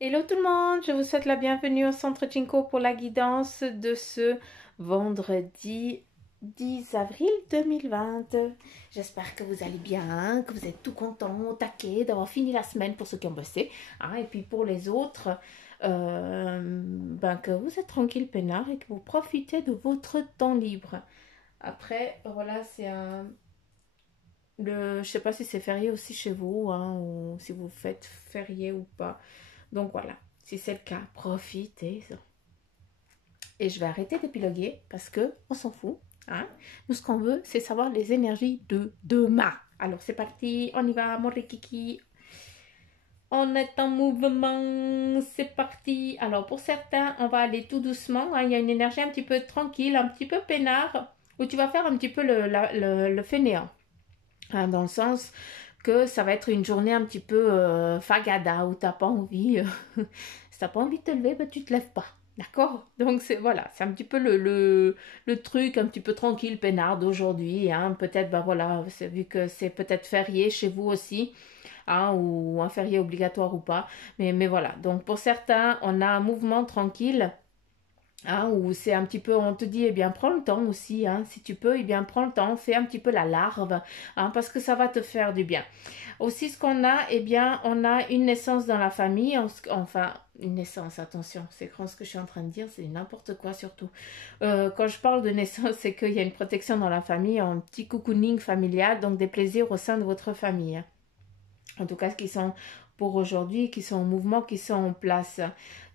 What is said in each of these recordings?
Hello tout le monde, je vous souhaite la bienvenue au Centre Chinko pour la guidance de ce vendredi 10 avril 2020. J'espère que vous allez bien, que vous êtes tout contents, au taquet, d'avoir fini la semaine pour ceux qui ont bossé. Et puis pour les autres, que vous êtes tranquille, peinard, et que vous profitez de votre temps libre. Après, voilà, je sais pas si c'est férié aussi chez vous, ou si vous faites férié ou pas. Donc voilà, si c'est le cas, profitez. Et je vais arrêter d'épiloguer parce que on s'en fout. Hein. Nous, ce qu'on veut, c'est savoir les énergies de demain. Alors c'est parti, on y va, mon Rikiki. On est en mouvement, c'est parti. Alors pour certains, on va aller tout doucement. Il y a une énergie un petit peu tranquille, un petit peu peinard, où tu vas faire un petit peu le fainéant. Dans le sens que ça va être une journée un petit peu fagada, où t'as pas envie, si t'as pas envie de te lever, ben, tu te lèves pas. D'accord. Donc c'est voilà, c'est un petit peu le truc un petit peu tranquille, peinard d'aujourd'hui. Hein. Peut-être, ben voilà, vu que c'est peut-être férié chez vous aussi, ou un férié obligatoire ou pas. Mais voilà, donc pour certains, on a un mouvement tranquille. Où c'est un petit peu, on te dit, eh bien, prends le temps aussi, si tu peux, eh bien, prends le temps, fais un petit peu la larve, parce que ça va te faire du bien. Aussi, ce qu'on a, eh bien, on a une naissance dans la famille, enfin, une naissance, attention, c'est grand ce que je suis en train de dire, c'est n'importe quoi surtout. Quand je parle de naissance, c'est qu'il y a une protection dans la famille, un petit cocooning familial, donc des plaisirs au sein de votre famille. En tout cas, qui sont pour aujourd'hui, qui sont en mouvement, qui sont en place.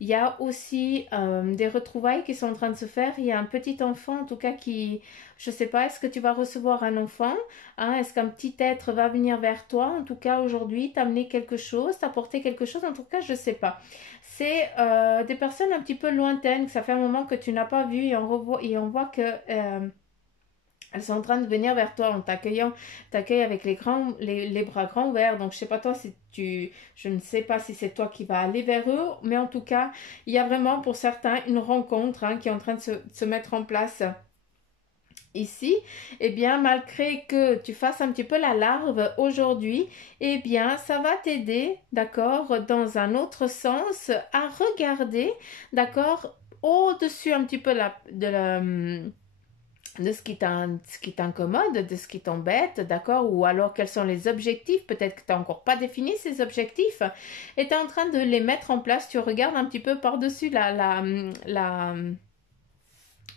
Il y a aussi des retrouvailles qui sont en train de se faire. Il y a un petit enfant, en tout cas, qui, je ne sais pas, est-ce que tu vas recevoir un enfant? Est-ce qu'un petit être va venir vers toi? En tout cas, aujourd'hui, t'amener quelque chose, t'apporter quelque chose? En tout cas, je ne sais pas. C'est des personnes un petit peu lointaines, que ça fait un moment que tu n'as pas vu et on voit que... elles sont en train de venir vers toi en t'accueillant, t'accueillent avec les bras grands ouverts. Donc, je sais pas toi si je ne sais pas si c'est toi qui vas aller vers eux, mais en tout cas, il y a vraiment pour certains une rencontre qui est en train de se mettre en place ici. Eh bien, malgré que tu fasses un petit peu la larve aujourd'hui, eh bien, ça va t'aider, d'accord, dans un autre sens, à regarder, d'accord, au-dessus un petit peu de ce qui t'incommode, de ce qui t'embête, d'accord? Ou alors quels sont les objectifs, peut-être que tu n'as encore pas défini ces objectifs, et tu es en train de les mettre en place, tu regardes un petit peu par-dessus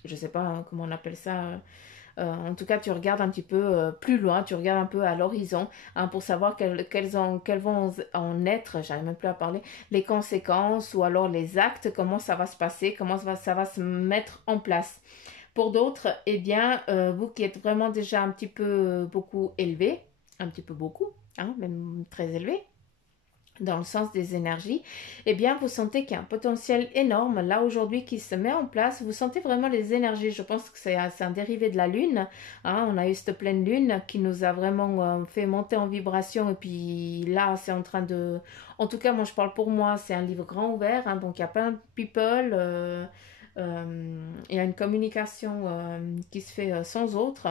je sais pas comment on appelle ça, en tout cas tu regardes un petit peu plus loin, tu regardes un peu à l'horizon, pour savoir quelles vont en être, j'arrive même plus à parler, les conséquences ou alors les actes, comment ça va se passer, comment ça va se mettre en place. Pour d'autres, eh bien, vous qui êtes vraiment déjà un petit peu beaucoup élevé, un petit peu beaucoup, même très élevé, dans le sens des énergies, eh bien, vous sentez qu'il y a un potentiel énorme là aujourd'hui qui se met en place. Vous sentez vraiment les énergies. Je pense que c'est un dérivé de la lune. On a eu cette pleine lune qui nous a vraiment fait monter en vibration. Et puis là, c'est en train de... En tout cas, moi, je parle pour moi. C'est un livre grand ouvert. Donc, il y a plein de people. Il y a une communication qui se fait sans autre.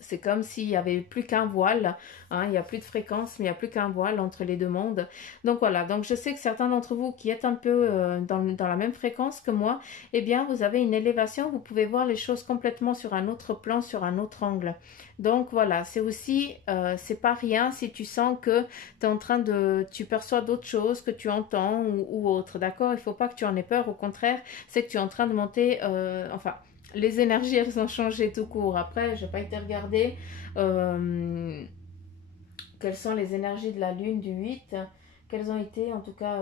C'est comme s'il n'y avait plus qu'un voile, il n'y a plus de fréquence, mais il n'y a plus qu'un voile entre les deux mondes. Donc voilà, donc je sais que certains d'entre vous qui êtes un peu dans la même fréquence que moi, eh bien vous avez une élévation, vous pouvez voir les choses complètement sur un autre plan, sur un autre angle. Donc voilà, c'est aussi, c'est pas rien si tu sens que tu perçois d'autres choses que tu entends ou autre, d'accord? Il ne faut pas que tu en aies peur, au contraire, c'est que tu es en train de monter, les énergies, elles ont changé tout court. Après, je n'ai pas été regarder quelles sont les énergies de la lune du 8. Quelles ont été, en tout cas,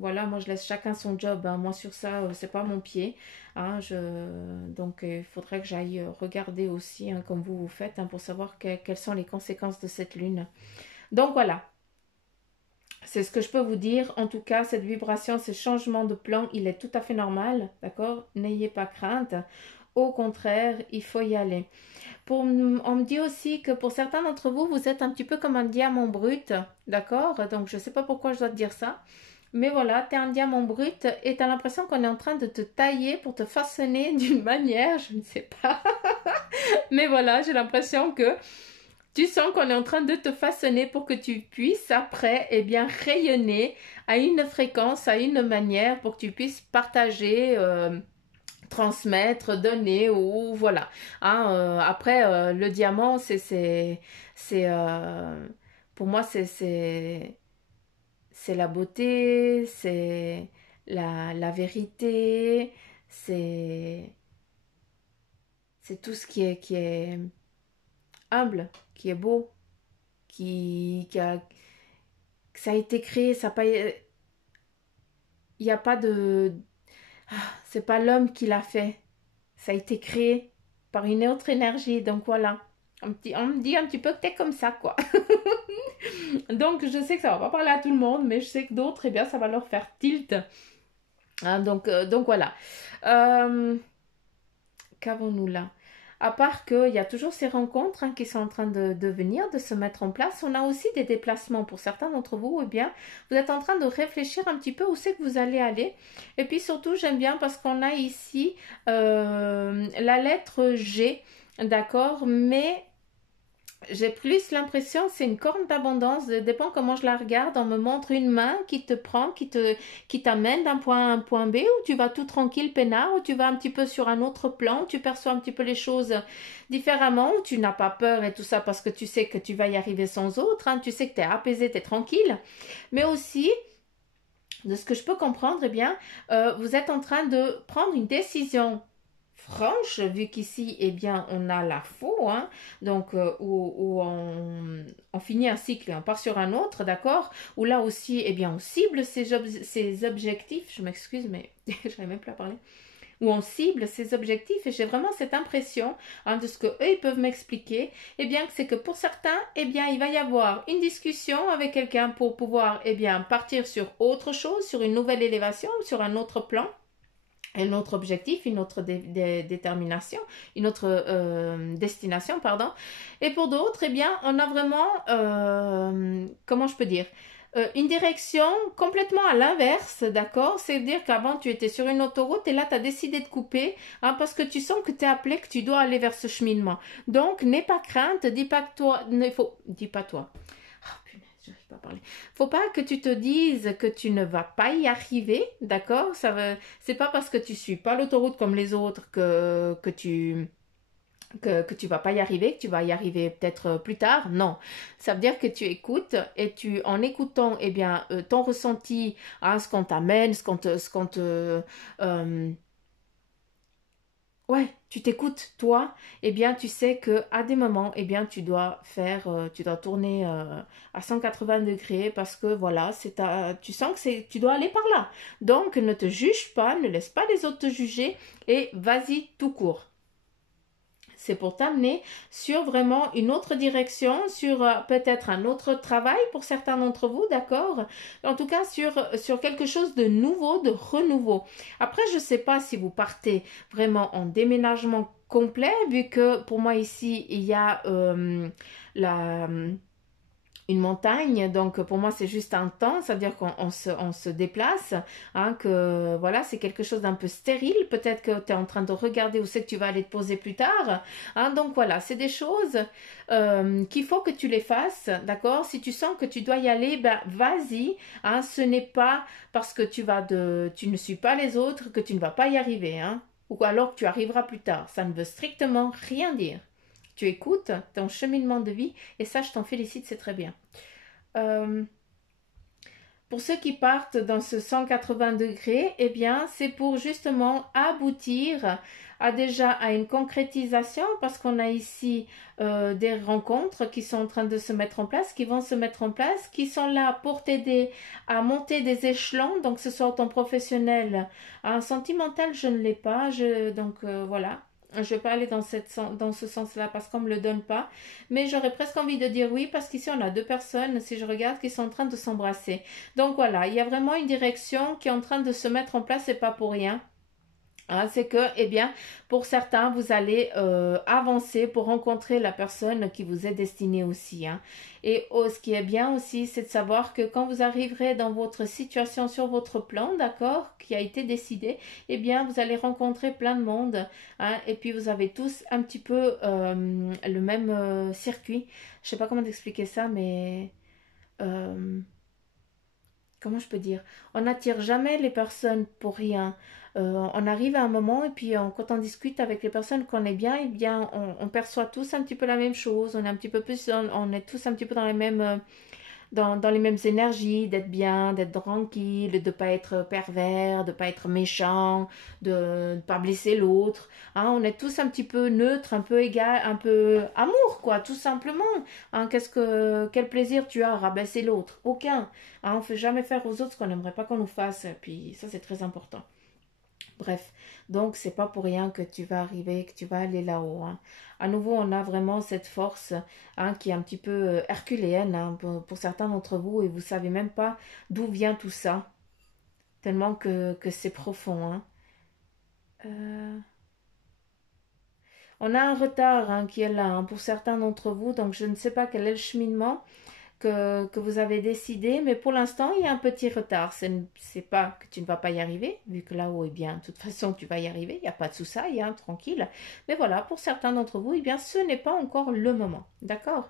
voilà, moi je laisse chacun son job. Moi sur ça, c'est pas mon pied. Donc il faudrait que j'aille regarder aussi, comme vous faites, pour savoir quelles sont les conséquences de cette lune. Donc voilà, c'est ce que je peux vous dire. En tout cas, cette vibration, ce changement de plan, il est tout à fait normal, d'accord? N'ayez pas crainte. Au contraire, il faut y aller. On me dit aussi que pour certains d'entre vous, vous êtes un petit peu comme un diamant brut, d'accord? Donc, je ne sais pas pourquoi je dois te dire ça. Mais voilà, tu es un diamant brut et tu as l'impression qu'on est en train de te tailler pour te façonner d'une manière, je ne sais pas. Mais voilà, j'ai l'impression que tu sens qu'on est en train de te façonner pour que tu puisses après, eh bien, rayonner à une fréquence, à une manière pour que tu puisses partager, transmettre, donner ou voilà. Hein, après, le diamant, pour moi, c'est la beauté, c'est la vérité, c'est c'est tout ce qui est humble, qui est beau, qui a, que ça a été créé, ça pas, il n'y a pas de, c'est pas l'homme qui l'a fait, ça a été créé par une autre énergie, donc voilà. On me dit un petit peu que t'es comme ça, quoi. Donc, je sais que ça va pas parler à tout le monde, mais je sais que d'autres, eh bien, ça va leur faire tilt. Hein, donc voilà. Euh, Qu'avons-nous là? À part qu'il y a toujours ces rencontres qui sont en train de venir, de se mettre en place, on a aussi des déplacements pour certains d'entre vous. Eh bien, vous êtes en train de réfléchir un petit peu où c'est que vous allez aller. Et puis surtout, j'aime bien parce qu'on a ici la lettre G, d'accord? Mais j'ai plus l'impression, c'est une corne d'abondance, dépend comment je la regarde. On me montre une main qui te prend, qui t'amène d'un point A à un point B, où tu vas tout tranquille, peinard, où tu vas un petit peu sur un autre plan, où tu perçois un petit peu les choses différemment, où tu n'as pas peur et tout ça parce que tu sais que tu vas y arriver sans autre, hein, tu sais que tu es apaisé, tu es tranquille. Mais aussi, de ce que je peux comprendre, eh bien, vous êtes en train de prendre une décision franche, vu qu'ici, eh bien, on a la faux, hein, donc où on finit un cycle et on part sur un autre, d'accord, où là aussi, eh bien, on cible ses objectifs, je m'excuse, mais je n'arrive même plus à parler, où on cible ses objectifs, et j'ai vraiment cette impression, hein, de ce que eux ils peuvent m'expliquer, eh bien, c'est que pour certains, eh bien, il va y avoir une discussion avec quelqu'un pour pouvoir, eh bien, partir sur autre chose, sur une nouvelle élévation, sur un autre plan, un autre objectif, une autre détermination, une autre destination, pardon. Et pour d'autres, eh bien, on a vraiment, comment je peux dire, une direction complètement à l'inverse, d'accord? C'est-à-dire qu'avant, tu étais sur une autoroute et là, tu as décidé de couper, hein, parce que tu sens que tu es appelé, que tu dois aller vers ce cheminement. Donc, n'aie pas crainte, dis pas que toi, dis pas toi. J'arrive pas à parler. Faut pas que tu te dises que tu ne vas pas y arriver, d'accord? C'est pas parce que tu suis pas l'autoroute comme les autres que tu vas pas y arriver, que tu vas y arriver peut-être plus tard. Non, ça veut dire que tu écoutes et en écoutant, eh bien, ton ressenti, hein, ce qu'on t'amène, ouais, tu t'écoutes, toi, eh bien, tu sais que à des moments, eh bien, tu dois tourner à 180 degrés parce que voilà, tu sens que tu dois aller par là. Donc, ne te juge pas, ne laisse pas les autres te juger et vas-y tout court. C'est pour t'amener sur vraiment une autre direction, sur peut-être un autre travail pour certains d'entre vous, d'accord? En tout cas, sur quelque chose de nouveau, de renouveau. Après, je ne sais pas si vous partez vraiment en déménagement complet, vu que pour moi ici, il y a la une montagne, donc pour moi c'est juste un temps, c'est-à-dire on se déplace, hein, que voilà, c'est quelque chose d'un peu stérile, peut-être que tu es en train de regarder où c'est que tu vas aller te poser plus tard, hein, donc voilà, c'est des choses qu'il faut que tu les fasses, d'accord? Si tu sens que tu dois y aller, ben vas-y, hein, ce n'est pas parce que tu ne suis pas les autres que tu ne vas pas y arriver, hein, ou alors que tu arriveras plus tard, ça ne veut strictement rien dire. Tu écoutes ton cheminement de vie et ça, je t'en félicite, c'est très bien. Euh, pour ceux qui partent dans ce 180 degrés, eh bien, c'est pour justement aboutir à une concrétisation parce qu'on a ici des rencontres qui sont en train de se mettre en place, qui vont se mettre en place, qui sont là pour t'aider à monter des échelons, donc que ce soit autant professionnel, un sentimental, je ne l'ai pas, donc voilà. Je ne vais pas aller dans ce sens-là parce qu'on ne me le donne pas. Mais j'aurais presque envie de dire oui parce qu'ici on a deux personnes, si je regarde, qui sont en train de s'embrasser. Donc voilà, il y a vraiment une direction qui est en train de se mettre en place et pas pour rien. Hein, c'est que, eh bien, pour certains, vous allez avancer pour rencontrer la personne qui vous est destinée aussi. Hein. Et ce qui est bien aussi, c'est de savoir que quand vous arriverez dans votre situation sur votre plan, d'accord, qui a été décidé, eh bien, vous allez rencontrer plein de monde. Hein, et puis, vous avez tous un petit peu le même circuit. Je sais pas comment t'expliquer ça, mais euh, comment je peux dire? On n'attire jamais les personnes pour rien. On arrive à un moment et puis quand on discute avec les personnes qu'on est bien, eh bien, on perçoit tous un petit peu la même chose. On est un petit peu plus, on est tous un petit peu dans les mêmes, dans les mêmes énergies, d'être bien, d'être tranquille, de ne pas être pervers, de ne pas être méchant, de ne pas blesser l'autre. Hein, on est tous un petit peu neutres, un peu égal, un peu amour, quoi, tout simplement. Hein, quel plaisir tu as à rabaisser l'autre? Aucun. Hein, on ne fait jamais faire aux autres ce qu'on n'aimerait pas qu'on nous fasse. Et puis ça, c'est très important. Bref, donc c'est pas pour rien que tu vas arriver, que tu vas aller là-haut. Hein. À nouveau, on a vraiment cette force hein, qui est un petit peu herculéenne hein, pour certains d'entre vous et vous savez même pas d'où vient tout ça, tellement que c'est profond. Hein. Euh, on a un retard hein, qui est là hein, pour certains d'entre vous, donc je ne sais pas quel est le cheminement, que vous avez décidé, mais pour l'instant, il y a un petit retard. C'est pas que tu ne vas pas y arriver, vu que là-haut, eh bien, de toute façon, tu vas y arriver, il n'y a pas de souci, hein, tranquille. Mais voilà, pour certains d'entre vous, eh bien, ce n'est pas encore le moment. D'accord?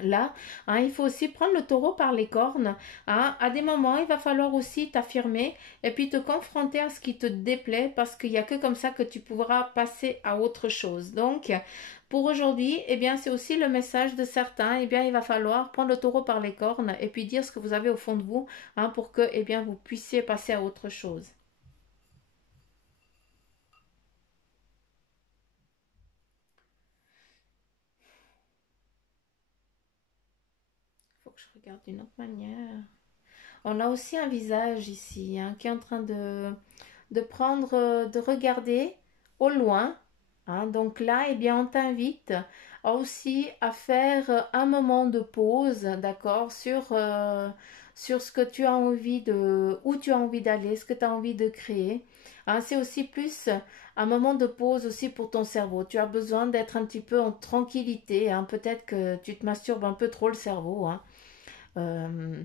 Là, hein, il faut aussi prendre le taureau par les cornes. Hein. À des moments, il va falloir aussi t'affirmer et puis te confronter à ce qui te déplaît parce qu'il n'y a que comme ça que tu pourras passer à autre chose. Donc, pour aujourd'hui, eh bien, c'est aussi le message de certains. Eh bien, il va falloir prendre le taureau par les cornes et puis dire ce que vous avez au fond de vous hein, pour que, eh bien, vous puissiez passer à autre chose. Il faut que je regarde d'une autre manière. On a aussi un visage ici hein, qui est en train de prendre, de regarder au loin. Hein. Donc là, eh bien, on t'invite aussi à faire un moment de pause, d'accord, sur ce que tu as envie de, où tu as envie d'aller, ce que tu as envie de créer. Hein, c'est aussi plus un moment de pause aussi pour ton cerveau. Tu as besoin d'être un petit peu en tranquillité. Hein. Peut-être que tu te masturbes un peu trop le cerveau. Hein. Euh,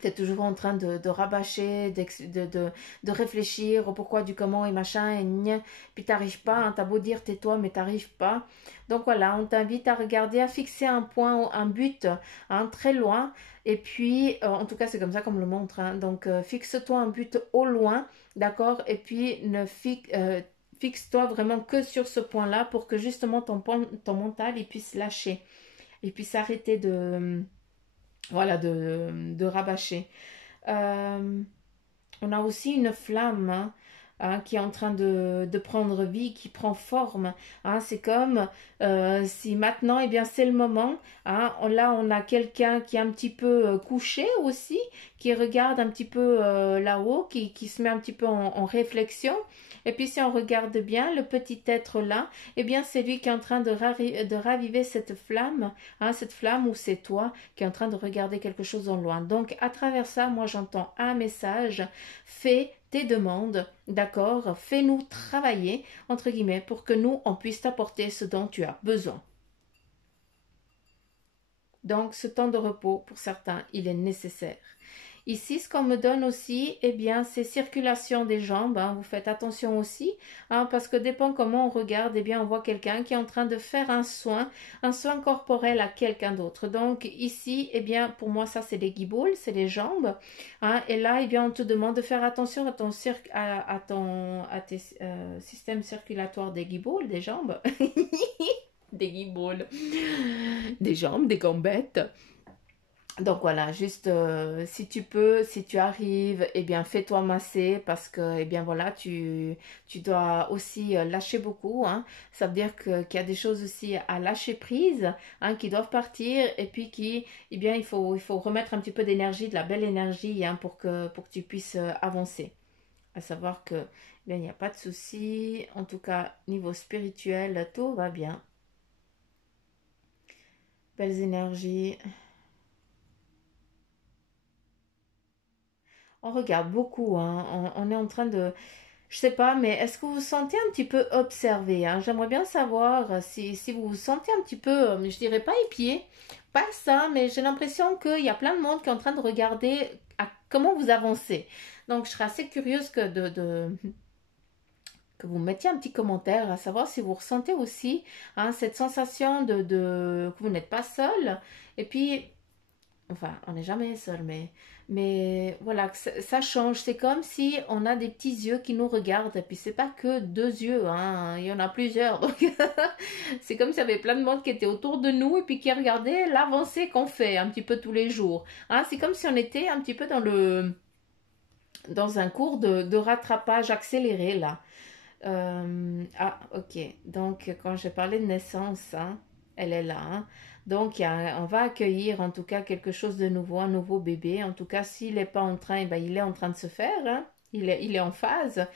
tu es toujours en train de rabâcher, de réfléchir au pourquoi du comment et machin, et gna, puis t'arrives pas, hein, t'as beau dire tais-toi, mais t'arrives pas. Donc voilà, on t'invite à regarder, à fixer un point, un but hein, très loin, et puis, en tout cas c'est comme ça qu'on me le montre, hein. Donc fixe-toi un but au loin, d'accord, et puis fixe-toi vraiment que sur ce point-là pour que justement ton mental il puisse lâcher, il puisse arrêter voilà, de rabâcher. Euh, on a aussi une flamme hein, hein, qui est en train de prendre vie, qui prend forme. Hein. C'est comme si maintenant, eh bien, c'est le moment. Hein. Là, on a quelqu'un qui est un petit peu couché aussi, qui regarde un petit peu là-haut, qui se met un petit peu en réflexion. Et puis, si on regarde bien, le petit être là, eh bien, c'est lui qui est en train de raviver cette flamme où c'est toi qui est en train de regarder quelque chose en loin. Donc, à travers ça, moi, j'entends un message. Fais tes demandes, d'accord? Fais-nous travailler, entre guillemets, pour que nous, on puisse t'apporter ce dont tu as besoin. Donc, ce temps de repos, pour certains, il est nécessaire. Ici, ce qu'on me donne aussi, eh bien, c'est circulation des jambes. Hein. Vous faites attention aussi, hein, parce que dépend comment on regarde, eh bien, on voit quelqu'un qui est en train de faire un soin corporel à quelqu'un d'autre. Donc ici, eh bien, pour moi, ça, c'est les guiboules, c'est les jambes. Hein. Et là, eh bien, on te demande de faire attention à tes systèmes circulatoires des guiboules, des jambes. Des guiboules, des jambes, des gambettes. Donc voilà, juste si tu peux, si tu arrives, eh bien fais-toi masser parce que, eh bien voilà, tu dois aussi lâcher beaucoup. Hein. Ça veut dire qu'il y a des choses aussi à lâcher prise, hein, qui doivent partir et puis eh bien il faut remettre un petit peu d'énergie, de la belle énergie hein, pour que tu puisses avancer. À savoir que, eh bien il n'y a pas de souci, en tout cas niveau spirituel, tout va bien. Belles énergies. On regarde beaucoup, hein. On est en train de... Je sais pas, mais est-ce que vous vous sentez un petit peu observé, hein? J'aimerais bien savoir si vous vous sentez un petit peu, je dirais pas épié, pas ça, mais j'ai l'impression qu'il y a plein de monde qui est en train de regarder à comment vous avancez. Donc, je serais assez curieuse que vous mettiez un petit commentaire, à savoir si vous ressentez aussi, hein, cette sensation que vous n'êtes pas seul. Et puis, enfin, on n'est jamais seul, mais voilà, que ça change. C'est comme si on a des petits yeux qui nous regardent. Et puis, c'est pas que deux yeux, hein, il y en a plusieurs. Donc, c'est comme s'il y avait plein de monde qui était autour de nous et puis qui regardait l'avancée qu'on fait un petit peu tous les jours. Hein, c'est comme si on était un petit peu dans un cours de rattrapage accéléré, là. Ah, ok. Donc, quand j'ai parlé de naissance, hein, elle est là, hein. Donc, on va accueillir en tout cas quelque chose de nouveau, un nouveau bébé. En tout cas, s'il n'est pas en train, eh ben, il est en train de se faire, hein. Il est en phase.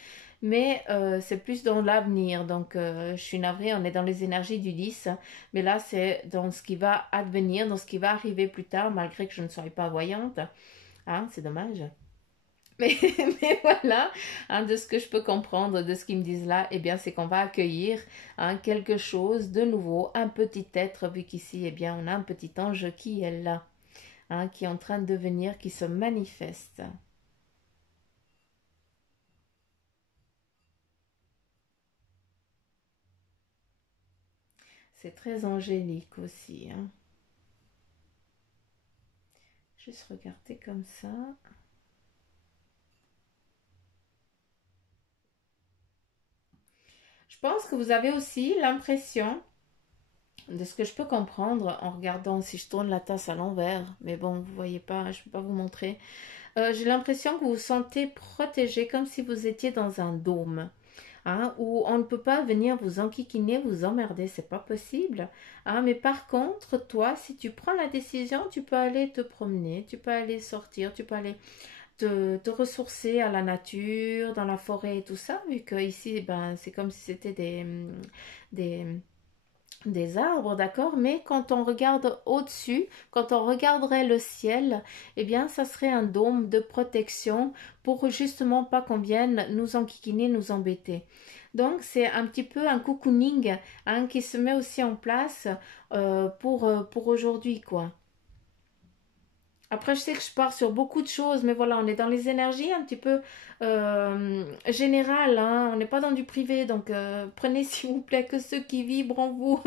Mais c'est plus dans l'avenir. Donc, je suis navrée, on est dans les énergies du 10. Mais là, c'est dans ce qui va advenir, dans ce qui va arriver plus tard, malgré que je ne sois pas voyante. Hein, c'est dommage. Mais, mais voilà, hein, de ce que je peux comprendre, de ce qu'ils me disent là, eh bien, c'est qu'on va accueillir, hein, quelque chose de nouveau, un petit être, vu qu'ici, eh bien, on a un petit ange qui est là, hein, qui est en train de venir, qui se manifeste. C'est très angélique aussi, hein. Juste regarder comme ça. Je pense que vous avez aussi l'impression, de ce que je peux comprendre en regardant si je tourne la tasse à l'envers, mais bon, vous voyez pas, je ne peux pas vous montrer. J'ai l'impression que vous vous sentez protégé comme si vous étiez dans un dôme, hein, où on ne peut pas venir vous enquiquiner, vous emmerder, c'est pas possible. Hein, mais par contre, toi, si tu prends la décision, tu peux aller te promener, tu peux aller sortir, tu peux aller te ressourcer à la nature, dans la forêt et tout ça, vu que ici, ben, c'est comme si c'était des, des arbres, d'accord, mais quand on regarde au-dessus, quand on regarderait le ciel, eh bien, ça serait un dôme de protection pour justement pas qu'on vienne nous enquiquiner, nous embêter. Donc, c'est un petit peu un cocooning, hein, qui se met aussi en place pour aujourd'hui, quoi. Après, je sais que je pars sur beaucoup de choses, mais voilà, on est dans les énergies un petit peu générales, hein. On n'est pas dans du privé, donc prenez s'il vous plaît que ceux qui vibrent en vous.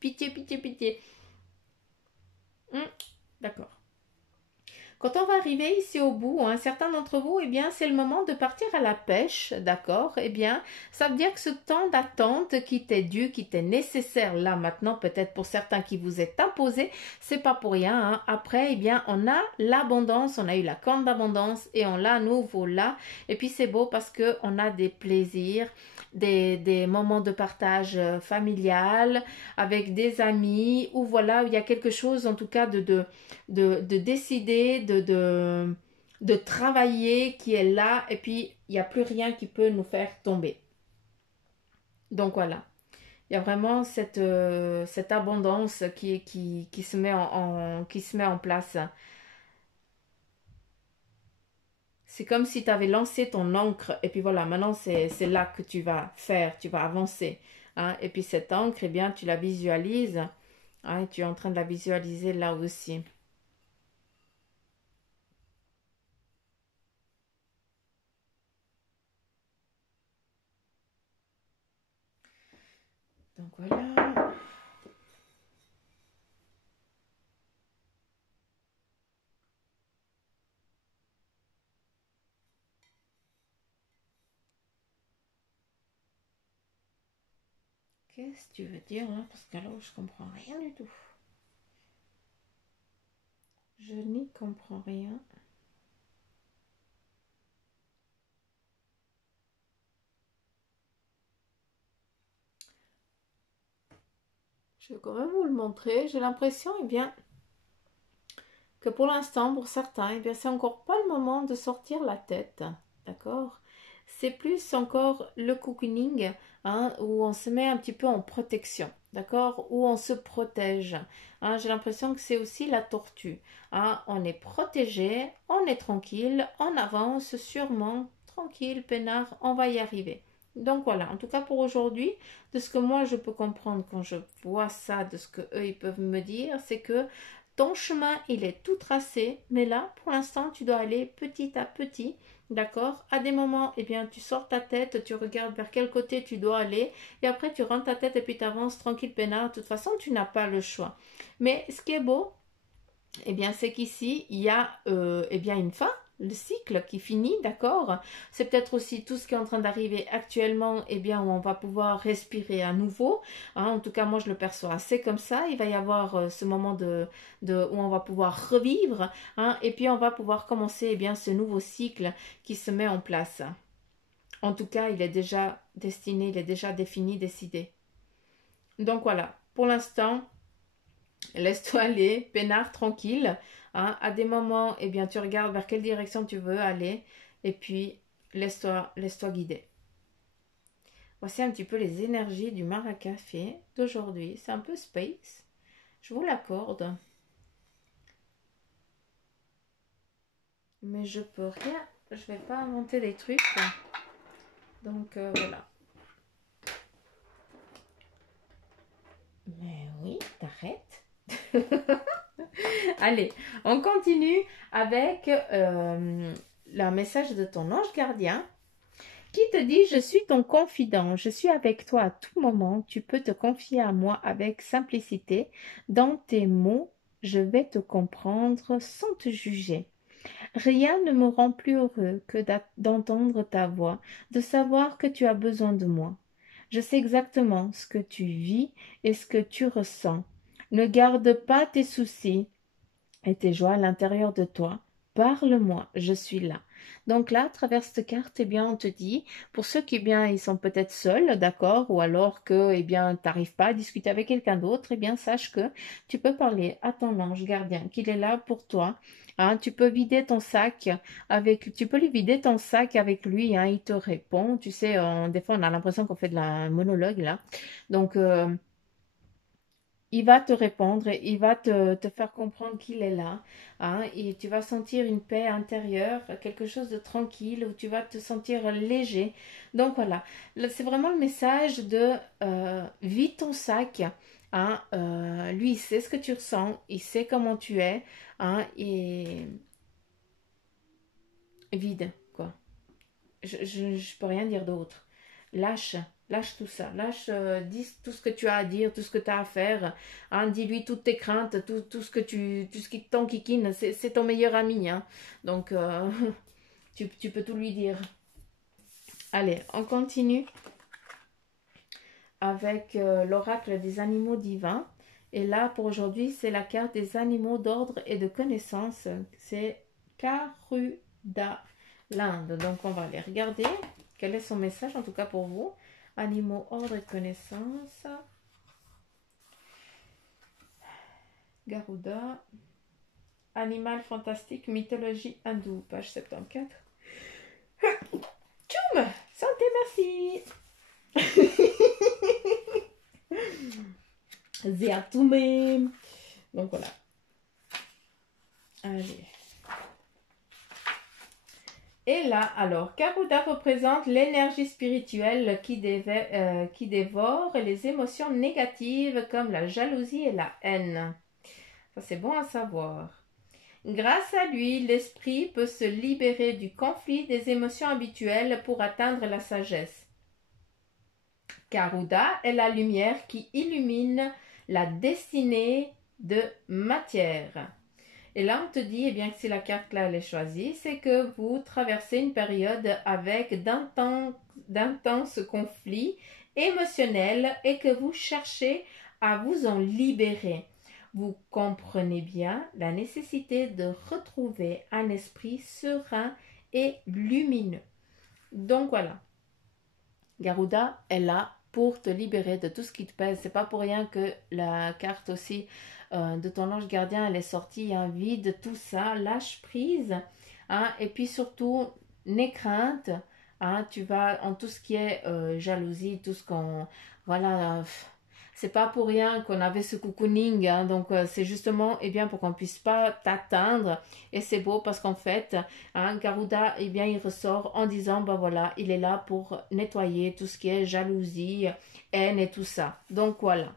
Pitié, pitié, pitié. D'accord. Quand on va arriver ici au bout, hein, certains d'entre vous, eh bien, c'est le moment de partir à la pêche, d'accord? Eh bien, ça veut dire que ce temps d'attente qui t'est dû, qui t'est nécessaire là maintenant, peut-être pour certains qui vous est imposé, c'est pas pour rien, hein. Après, eh bien, on a l'abondance, on a eu la corne d'abondance et on l'a à nouveau là. Et puis c'est beau parce que on a des plaisirs, des moments de partage familial avec des amis, ou voilà, il y a quelque chose en tout cas de décider, de travailler qui est là, et puis il n'y a plus rien qui peut nous faire tomber. Donc voilà, il y a vraiment cette abondance qui se met qui se met en place. C'est comme si tu avais lancé ton encre, et puis voilà, maintenant c'est là que tu vas faire, tu vas avancer. Hein. Et puis cette encre, eh bien, tu la visualises, hein, et tu es en train de la visualiser là aussi. Donc voilà. Qu'est-ce que tu veux dire là? Parce que là, je comprends rien du tout. Je n'y comprends rien. Je vais quand même vous le montrer. J'ai l'impression, eh bien, que pour l'instant, pour certains, eh bien, c'est encore pas le moment de sortir la tête. D'accord? C'est plus encore le cocooning, hein, où on se met un petit peu en protection. D'accord? Où on se protège. Hein, j'ai l'impression que c'est aussi la tortue. Hein, on est protégé, on est tranquille, on avance sûrement, tranquille, peinard, on va y arriver. Donc voilà, en tout cas pour aujourd'hui, de ce que moi je peux comprendre quand je vois ça, de ce que eux ils peuvent me dire, c'est que ton chemin il est tout tracé, mais là pour l'instant tu dois aller petit à petit, d'accord? À des moments, eh bien tu sors ta tête, tu regardes vers quel côté tu dois aller, et après tu rentres ta tête et puis tu avances tranquille peinard. De toute façon tu n'as pas le choix. Mais ce qui est beau, eh bien, c'est qu'ici, il y a eh bien, une fin, le cycle qui finit, d'accord? C'est peut-être aussi tout ce qui est en train d'arriver actuellement, eh bien, où on va pouvoir respirer à nouveau. Hein, en tout cas, moi, je le perçois assez comme ça. Il va y avoir ce moment où on va pouvoir revivre, hein, et puis on va pouvoir commencer, eh bien, ce nouveau cycle qui se met en place. En tout cas, il est déjà destiné, il est déjà défini, décidé. Donc voilà, pour l'instant, laisse-toi aller, peinard, tranquille. Hein. À des moments, eh bien, tu regardes vers quelle direction tu veux aller et puis laisse-toi guider. Voici un petit peu les énergies du Maracafé d'aujourd'hui. C'est un peu space, je vous l'accorde. Mais je peux rien, je vais pas inventer des trucs. Donc voilà. Mais oui, t'arrêtes. Allez, on continue avec le message de ton ange gardien qui te dit: je suis ton confident, je suis avec toi à tout moment, tu peux te confier à moi avec simplicité. Dans tes mots, je vais te comprendre sans te juger. Rien ne me rend plus heureux que d'entendre ta voix, de savoir que tu as besoin de moi. Je sais exactement ce que tu vis et ce que tu ressens. Ne garde pas tes soucis et tes joies à l'intérieur de toi. Parle-moi, je suis là. Donc là, à travers cette carte, eh bien, on te dit, pour ceux qui, eh bien, ils sont peut-être seuls, d'accord, ou alors que, eh bien, tu n'arrives pas à discuter avec quelqu'un d'autre, eh bien, sache que tu peux parler à ton ange gardien, qu'il est là pour toi. Hein, tu peux vider ton sac tu peux lui vider ton sac avec lui, hein, il te répond. Tu sais, des fois, on a l'impression qu'on fait de la monologue, là. Donc, il va te répondre et il va te faire comprendre qu'il est là. Hein, et tu vas sentir une paix intérieure, quelque chose de tranquille, où tu vas te sentir léger. Donc voilà, c'est vraiment le message de vide ton sac. Hein, lui, il sait ce que tu ressens, il sait comment tu es. Hein, et vide, quoi. Je peux rien dire d'autre. Lâche, lâche tout ça. Lâche, dis tout ce que tu as à dire, tout ce que tu as à faire. Hein, dis-lui toutes tes craintes, tout ce tout ce qui t'enquiquine. C'est ton meilleur ami. Hein. Donc, tu peux tout lui dire. Allez, on continue avec l'oracle des animaux divins. Et là, pour aujourd'hui, c'est la carte des animaux d'ordre et de connaissance. C'est Karuda, l'Inde. Donc, on va aller regarder quel est son message, en tout cas pour vous. Animaux, ordre et connaissance. Garuda. Animal fantastique, mythologie hindoue, page 74. Tchoum! Santé, merci! Zéatoumé. Donc voilà. Allez. Et là, alors, Garuda représente l'énergie spirituelle qui dévore les émotions négatives comme la jalousie et la haine. Ça, c'est bon à savoir. Grâce à lui, l'esprit peut se libérer du conflit des émotions habituelles pour atteindre la sagesse. Garuda est la lumière qui illumine la destinée de matière. Et là, on te dit, eh bien, que si la carte là, elle est choisie, c'est que vous traversez une période avec d'intenses conflits émotionnels et que vous cherchez à vous en libérer. Vous comprenez bien la nécessité de retrouver un esprit serein et lumineux. Donc voilà, Garuda est là pour te libérer de tout ce qui te pèse. C'est pas pour rien que la carte aussi de ton ange gardien, elle est sortie, hein, vide tout ça, lâche prise, hein, et puis surtout, n'aie crainte, hein, tu vas en tout ce qui est jalousie, tout ce qu'on, voilà, c'est pas pour rien qu'on avait ce cocooning, hein, donc c'est justement eh bien, pour qu'on puisse pas t'atteindre. Et c'est beau parce qu'en fait, hein, Garuda, eh bien, il ressort en disant, ben voilà, il est là pour nettoyer tout ce qui est jalousie, haine et tout ça. Donc voilà,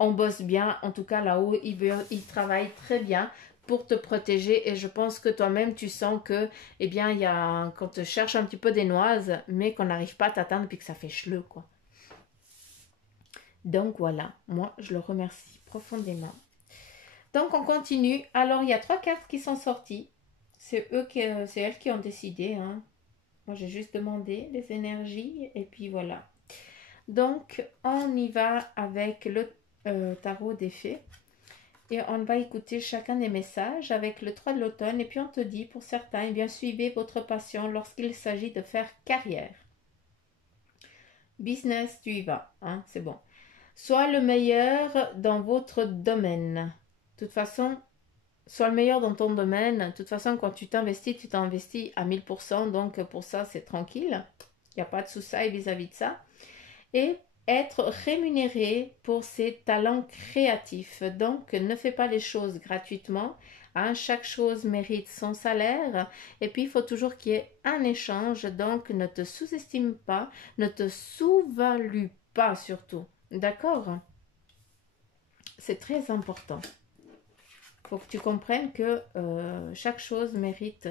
on bosse bien, en tout cas là-haut, il travaille très bien pour te protéger et je pense que toi-même tu sens que, eh bien, il y a, quand tu cherches un petit peu des noises, mais qu'on n'arrive pas à t'atteindre puis que ça fait cheleu, quoi. Donc voilà, moi je le remercie profondément. Donc on continue. Alors il y a 3 cartes qui sont sorties. C'est elles qui ont décidé, hein. Moi j'ai juste demandé les énergies et puis voilà. Donc on y va avec le tarot des fées. Et on va écouter chacun des messages avec le 3 de l'automne. Et puis on te dit pour certains, eh bien suivez votre passion lorsqu'il s'agit de faire carrière. Business, tu y vas, hein, c'est bon. Sois le meilleur dans votre domaine. De toute façon, sois le meilleur dans ton domaine. De toute façon, quand tu t'investis à 1000%. Donc, pour ça, c'est tranquille. Il n'y a pas de souci vis-à-vis de ça. Et être rémunéré pour ses talents créatifs. Donc, ne fais pas les choses gratuitement. Hein, chaque chose mérite son salaire. Et puis, il faut toujours qu'il y ait un échange. Donc, ne te sous-estime pas. Ne te sous-value pas surtout. D'accord? C'est très important. Il faut que tu comprennes que chaque chose mérite...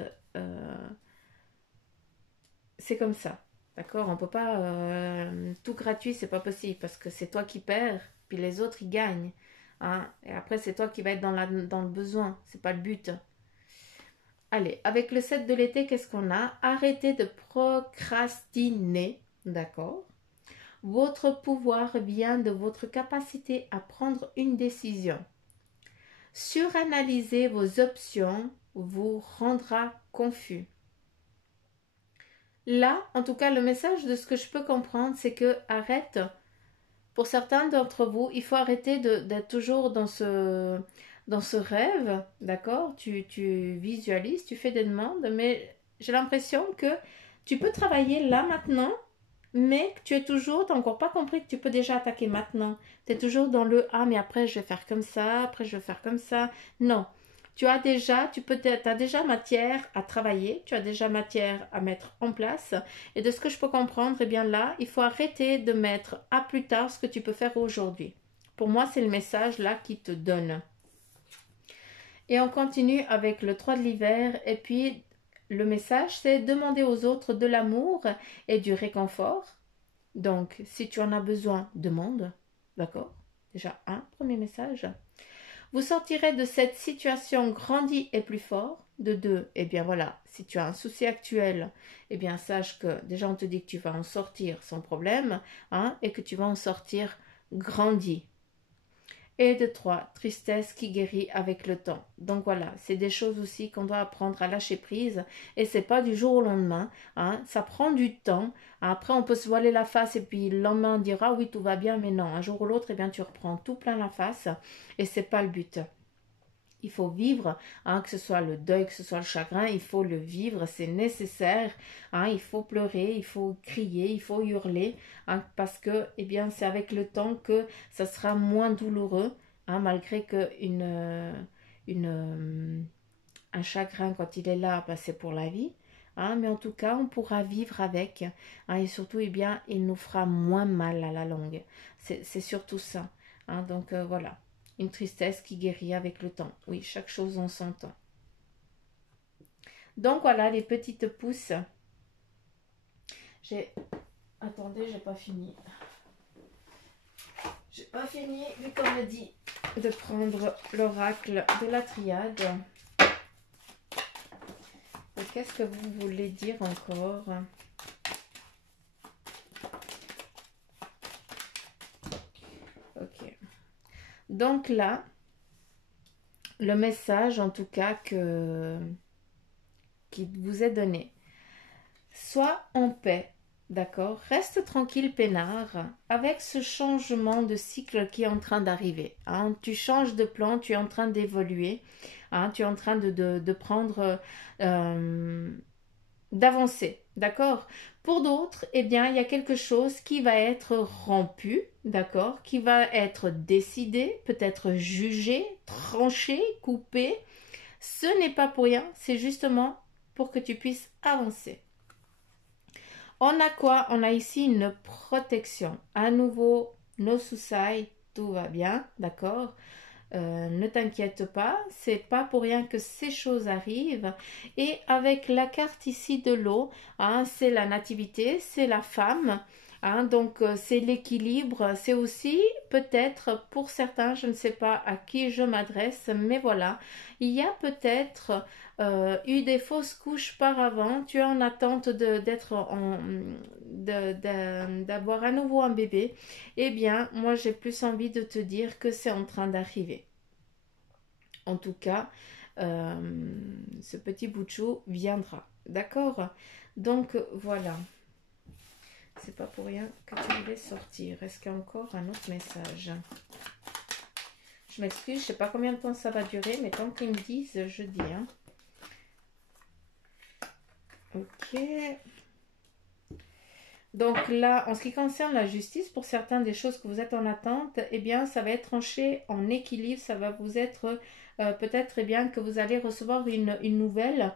c'est comme ça. D'accord? On ne peut pas... tout gratuit, c'est pas possible parce que c'est toi qui perds, puis les autres, ils gagnent. Hein? Et après, c'est toi qui vas être dans le besoin. C'est pas le but. Allez, avec le 7 de l'été, qu'est-ce qu'on a? Arrêtez de procrastiner. D'accord? Votre pouvoir vient de votre capacité à prendre une décision. Suranalyser vos options vous rendra confus. Là, en tout cas, le message de ce que je peux comprendre, c'est que arrête. Pour certains d'entre vous, il faut arrêter d'être toujours dans ce rêve, d'accord? Tu visualises, tu fais des demandes, mais j'ai l'impression que tu peux travailler là maintenant, mais que tu es toujours, tu n'as encore pas compris que tu peux déjà attaquer maintenant. Tu es toujours dans le ah, mais après je vais faire comme ça, après je vais faire comme ça. Non. Tu as déjà matière à travailler, tu as déjà matière à mettre en place. Et de ce que je peux comprendre, eh bien là, il faut arrêter de mettre à plus tard ce que tu peux faire aujourd'hui. Pour moi, c'est le message là qui te donne. Et on continue avec le 3 de l'hiver. Et puis, le message, c'est demander aux autres de l'amour et du réconfort. Donc, si tu en as besoin, demande. D'accord? Déjà, un premier message. Vous sortirez de cette situation grandi et plus fort. De 2, eh bien voilà, si tu as un souci actuel, eh bien sache que déjà on te dit que tu vas en sortir sans problème, hein, et que tu vas en sortir grandi. Et de 3, tristesse qui guérit avec le temps. Donc voilà, c'est des choses aussi qu'on doit apprendre à lâcher prise. Et c'est pas du jour au lendemain. Hein, ça prend du temps. Après, on peut se voiler la face et puis le lendemain on dira oui, tout va bien, mais non. Un jour ou l'autre, eh bien, tu reprends tout plein la face. Et c'est pas le but. Il faut vivre, hein, que ce soit le deuil, que ce soit le chagrin, il faut le vivre, c'est nécessaire. Hein, il faut pleurer, il faut crier, il faut hurler, hein, parce que eh bien, c'est avec le temps que ça sera moins douloureux, hein, malgré que un chagrin, quand il est là, ben, c'est pour la vie. Hein, mais en tout cas, on pourra vivre avec. Hein, et surtout, eh bien, il nous fera moins mal à la longue. C'est surtout ça. Hein, donc voilà. Une tristesse qui guérit avec le temps. Oui, chaque chose en son temps. Donc voilà les petites pousses. Attendez, j'ai pas fini. J'ai pas fini, vu qu'on me dit de prendre l'oracle de la triade. Et qu'est-ce que vous voulez dire encore? Ok. Donc là, le message en tout cas qui vous est donné. Sois en paix, d'accord? Reste tranquille, peinard, avec ce changement de cycle qui est en train d'arriver. Hein? Tu changes de plan, tu es en train d'évoluer, hein? Tu es en train de prendre d'avancer, d'accord? Pour d'autres, eh bien, il y a quelque chose qui va être rompu, d'accord? Qui va être décidé, peut-être jugé, tranché, coupé. Ce n'est pas pour rien, c'est justement pour que tu puisses avancer. On a quoi? On a ici une protection. À nouveau, no suicide, tout va bien, d'accord? Ne t'inquiète pas, c'est pas pour rien que ces choses arrivent. Et avec la carte ici de l'eau, hein, c'est la nativité, c'est la femme. Hein, donc c'est l'équilibre, c'est aussi peut-être pour certains, je ne sais pas à qui je m'adresse, mais voilà, il y a peut-être eu des fausses couches par avant, tu es en attente d'avoir à nouveau un bébé, eh bien moi j'ai plus envie de te dire que c'est en train d'arriver. En tout cas, ce petit bout de chou viendra. D'accord? Donc voilà. C'est pas pour rien que tu voulais sortir. Est-ce qu'il y a encore un autre message? Je m'excuse, je sais pas combien de temps ça va durer, mais tant qu'ils me disent, je dis. Hein. Ok. Donc là, en ce qui concerne la justice, pour certains des choses que vous êtes en attente, eh bien, ça va être tranché en équilibre. Ça va vous être peut-être eh bien que vous allez recevoir une nouvelle.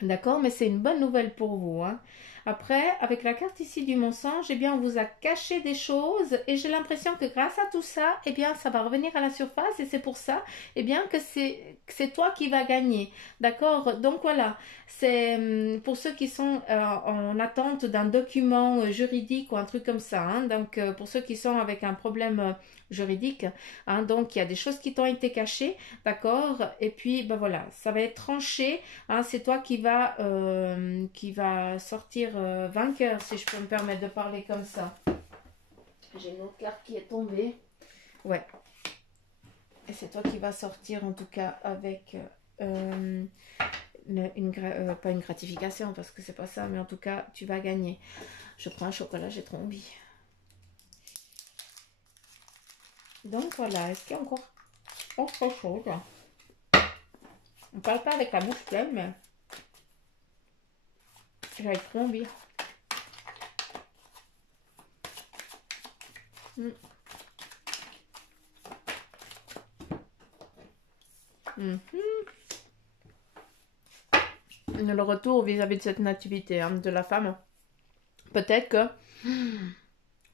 D'accord, mais c'est une bonne nouvelle pour vous. Hein. Après, avec la carte ici du mensonge, eh bien, on vous a caché des choses et j'ai l'impression que grâce à tout ça, eh bien, ça va revenir à la surface et c'est pour ça, eh bien, que c'est toi qui vas gagner. D'accord? Donc voilà, c'est pour ceux qui sont en attente d'un document juridique ou un truc comme ça. Hein. Donc, pour ceux qui sont avec un problème juridique, hein, donc il y a des choses qui t'ont été cachées, d'accord? Et puis, ben voilà, ça va être tranché. Hein, c'est toi qui va sortir vainqueur, si je peux me permettre de parler comme ça. J'ai une autre carte qui est tombée. Ouais. Et c'est toi qui vas sortir, en tout cas, avec pas une gratification, parce que c'est pas ça, mais en tout cas, tu vas gagner. Je prends un chocolat, j'ai trop envie. Donc voilà, est-ce qu'il y a encore autre chose? On parle pas avec la bouche pleine, mais j'avais trop envie. Mm. Mm. Le retour vis-à-vis de cette nativité hein, de la femme. Peut-être que,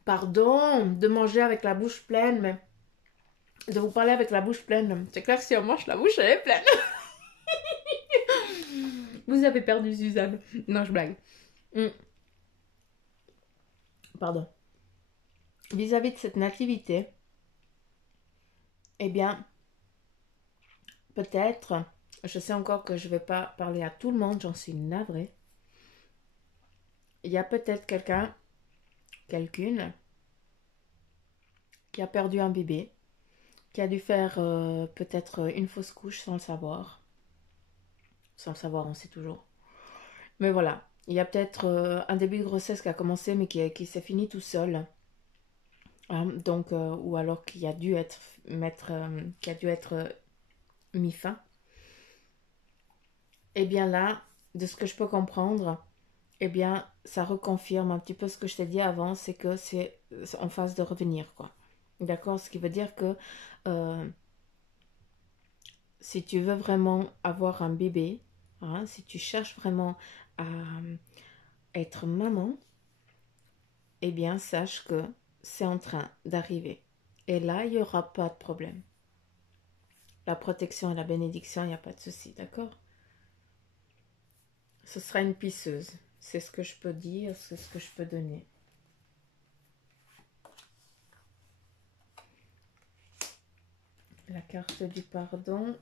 pardon, de manger avec la bouche pleine, mais de vous parler avec la bouche pleine. C'est clair que si on mange, la bouche, elle est pleine. Vous avez perdu Suzanne. Non, je blague. Pardon. Vis-à-vis de cette nativité, eh bien, peut-être, je sais encore que je ne vais pas parler à tout le monde, j'en suis navrée. Il y a peut-être quelqu'une, qui a perdu un bébé, qui a dû faire peut-être une fausse couche sans le savoir. Sans le savoir, on sait toujours. Mais voilà, il y a peut-être un début de grossesse qui a commencé mais qui s'est fini tout seul. Hein, donc, ou alors qui a dû être, mis fin. Et bien là, de ce que je peux comprendre, eh bien, ça reconfirme un petit peu ce que je t'ai dit avant, c'est que c'est en phase de revenir, quoi. D'accord? Ce qui veut dire que euh, si tu veux vraiment avoir un bébé, hein, si tu cherches vraiment à être maman, eh bien, sache que c'est en train d'arriver. Et là, il n'y aura pas de problème. La protection et la bénédiction, il n'y a pas de souci, d'accord? Ce sera une pisseuse. C'est ce que je peux dire, c'est ce que je peux donner. La carte du pardon.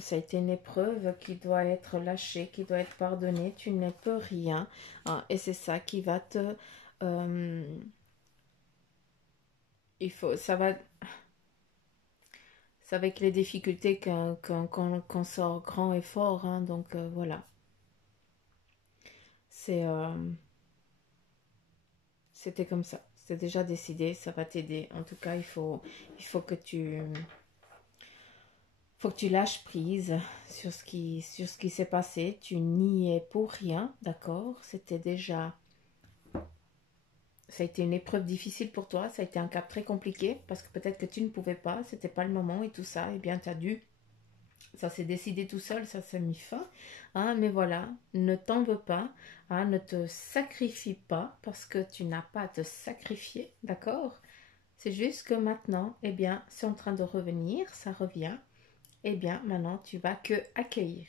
Ça a été une épreuve qui doit être lâchée, qui doit être pardonnée. Tu ne peux rien. Hein, et c'est ça qui va te... ça va... C'est avec les difficultés qu'on sort grand et fort. Hein, donc voilà. C'était comme ça. C'est déjà décidé. Ça va t'aider. En tout cas, il faut que tu... faut que tu lâches prise sur ce qui s'est passé. Tu n'y es pour rien, d'accord? C'était déjà... Ça a été une épreuve difficile pour toi, ça a été un cap très compliqué parce que peut-être que tu ne pouvais pas, c'était pas le moment et tout ça. Eh bien, tu as dû... Ça s'est décidé tout seul, ça s'est mis fin. Hein, mais voilà, ne t'en veux pas, hein, ne te sacrifie pas parce que tu n'as pas à te sacrifier, d'accord? C'est juste que maintenant, eh bien, c'est en train de revenir, ça revient. Eh bien, maintenant, tu vas que accueillir.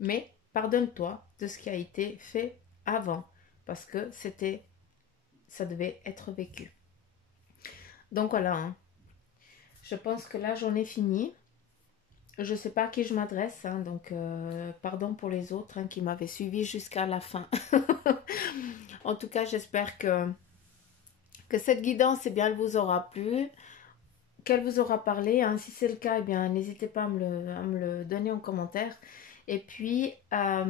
Mais pardonne-toi de ce qui a été fait avant parce que ça devait être vécu. Donc voilà, hein. Je pense que là, j'en ai fini. Je ne sais pas à qui je m'adresse, hein, donc pardon pour les autres hein, qui m'avaient suivi jusqu'à la fin. En tout cas, j'espère que cette guidance, eh bien, elle vous aura plu, qu'elle vous aura parlé. Hein. Si c'est le cas, eh bien, n'hésitez pas à me le donner en commentaire. Et puis, à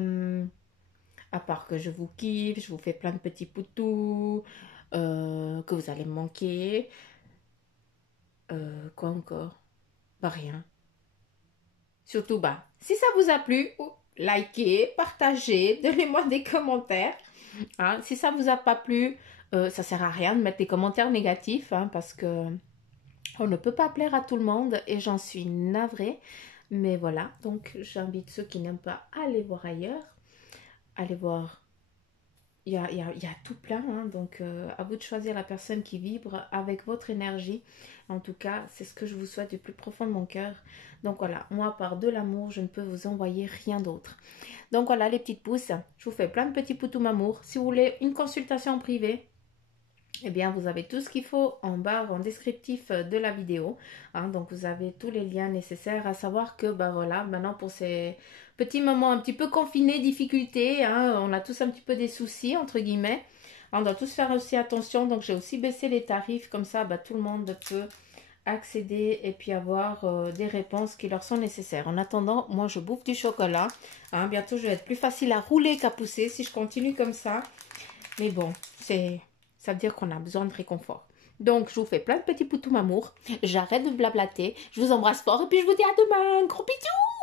part que je vous kiffe, je vous fais plein de petits poutous, que vous allez me manquer. Quoi encore? Bah rien. Surtout, bah, si ça vous a plu, likez, partagez, donnez-moi des commentaires. Hein. Si ça vous a pas plu, ça sert à rien de mettre des commentaires négatifs, hein, parce que on ne peut pas plaire à tout le monde et j'en suis navrée. Mais voilà, donc j'invite ceux qui n'aiment pas à aller voir ailleurs. Allez voir. Il y a tout plein, hein, donc à vous de choisir la personne qui vibre avec votre énergie. En tout cas, c'est ce que je vous souhaite du plus profond de mon cœur. Donc voilà, moi, par de l'amour, je ne peux vous envoyer rien d'autre. Donc voilà, les petites pousses, je vous fais plein de petits poutous amour. Si vous voulez une consultation privée, eh bien, vous avez tout ce qu'il faut en barre, en descriptif de la vidéo. Hein, donc, vous avez tous les liens nécessaires. À savoir que, ben voilà, maintenant pour ces petits moments un petit peu confinés, difficultés, hein, on a tous un petit peu des soucis, entre guillemets. On doit tous faire aussi attention. Donc, j'ai aussi baissé les tarifs. Comme ça, ben, tout le monde peut accéder et puis avoir des réponses qui leur sont nécessaires. En attendant, moi, je bouffe du chocolat. Hein, bientôt, je vais être plus facile à rouler qu'à pousser si je continue comme ça. Mais bon, ça veut dire qu'on a besoin de réconfort. Donc, je vous fais plein de petits poutous amour. J'arrête de blablater. Je vous embrasse fort et puis je vous dis à demain. Gros bisous!